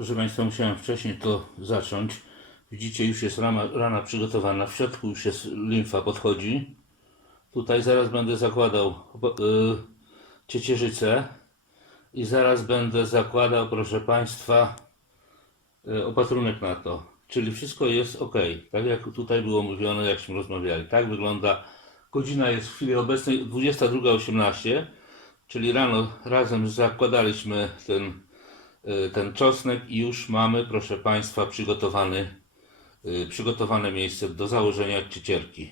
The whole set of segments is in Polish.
Proszę Państwa, musiałem wcześniej to zacząć. Widzicie, już jest rana, rana przygotowana. W środku już jest limfa, podchodzi. Tutaj zaraz będę zakładał yy, ciecierzycę i zaraz będę zakładał, proszę Państwa, yy, opatrunek na to. Czyli wszystko jest ok, tak jak tutaj było mówione, jakśmy rozmawiali. Tak wygląda. Godzina jest w chwili obecnej 22.18, czyli rano razem zakładaliśmy ten ten czosnek i już mamy, proszę Państwa, przygotowany, y, przygotowane miejsce do założenia ciecierki.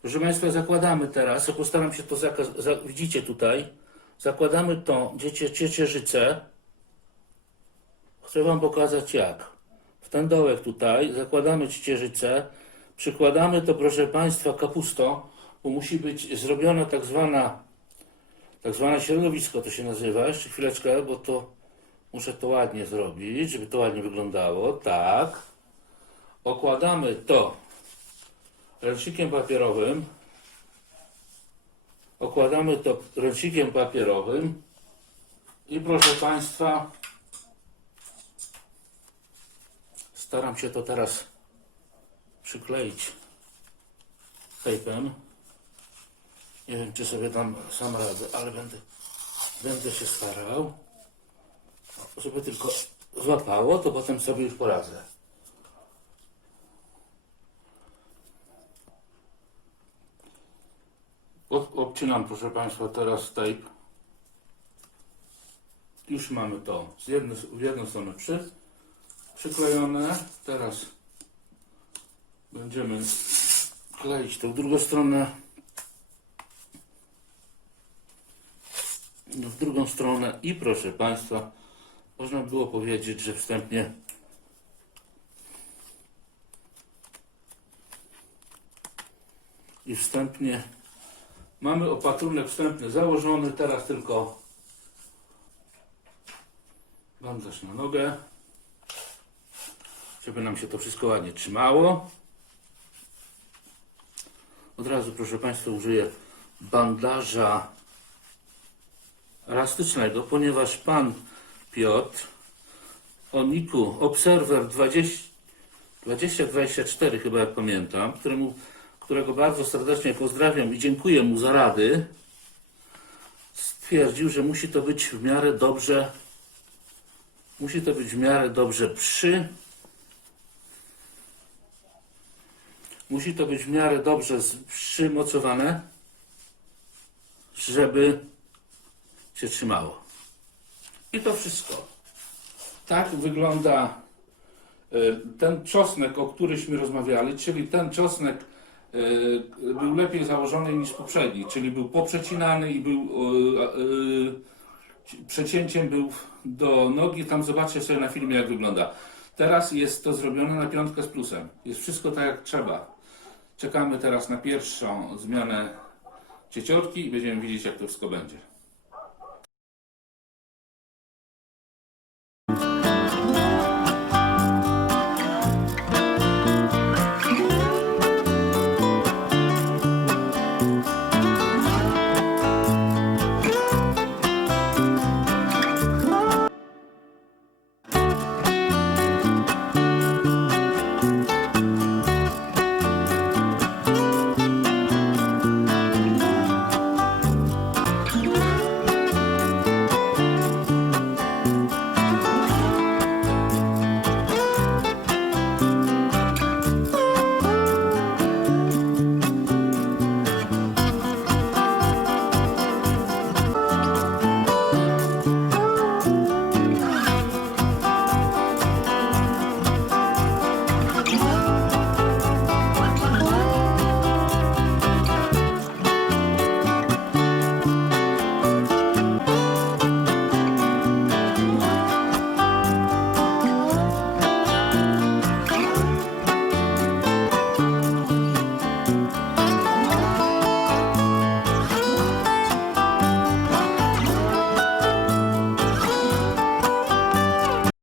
Proszę Państwa, zakładamy teraz, postaram się to zakaz, za, widzicie tutaj, zakładamy tą ciecierzycę. Chcę Wam pokazać jak. W ten dołek tutaj zakładamy ciecierzycę, przykładamy to, proszę Państwa, kapustą, bo musi być zrobiona tak zwana tak zwane środowisko to się nazywa. Jeszcze chwileczkę, bo to muszę to ładnie zrobić, żeby to ładnie wyglądało. Tak. Okładamy to ręcznikiem papierowym. Okładamy to ręcznikiem papierowym. I proszę Państwa, staram się to teraz przykleić tejpem. Nie wiem, czy sobie dam sam radę, ale będę, będę się starał, żeby tylko złapało, to potem sobie już poradzę. Ob- Obcinam, proszę Państwa, teraz tape. Już mamy to z jednej, w jedną stronę przy, przyklejone. Teraz będziemy kleić tą drugą stronę. W drugą stronę. I proszę Państwa, można było powiedzieć, że wstępnie i wstępnie mamy opatrunek wstępny założony, teraz tylko bandaż na nogę, żeby nam się to wszystko ładnie trzymało. Od razu proszę Państwa użyję bandaża elastycznego, ponieważ pan Piotr o niku Observer 20 2024 chyba jak pamiętam, któremu, którego bardzo serdecznie pozdrawiam i dziękuję mu za rady, stwierdził, że musi to być w miarę dobrze musi to być w miarę dobrze przy musi to być w miarę dobrze przymocowane żeby się trzymało. I to wszystko. Tak wygląda y, ten czosnek, o któryśmy rozmawiali, czyli ten czosnek y, był lepiej założony niż poprzedni, czyli był poprzecinany i był y, przecięciem był do nogi. Tam zobaczcie sobie na filmie, jak wygląda. Teraz jest to zrobione na piątkę z plusem. Jest wszystko tak, jak trzeba. Czekamy teraz na pierwszą zmianę cieciorki i będziemy widzieć, jak to wszystko będzie.